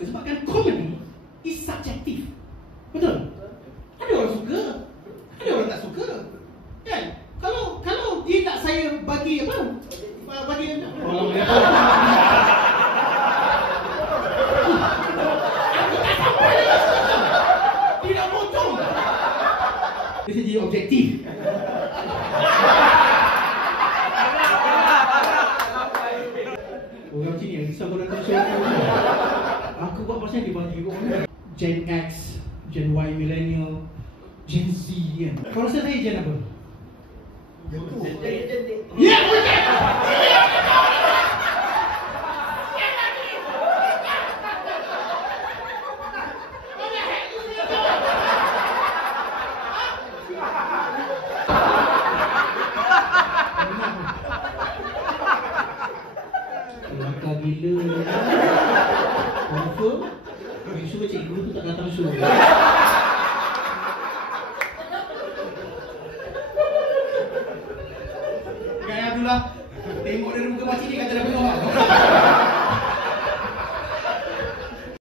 suka sebabkan komedi is subjektif. Betul? Ada orang suka, ada orang tak suka. Kan? Kalau dia tak saya bagi apa? Bagi tidak potong. Dia jadi objektif. Orang sini yang risau kau datang show aku. Aku buat pasal dia bagi orang Gen X, Gen Y, Millennial, Gen Z kan. Kau rasa saya Gen apa? Ya, betul! Kelakar gila. Confirm Bisu cikgu tu tak datang show. Gaya Abdullah. Tengok dari muka makcik ni kata dah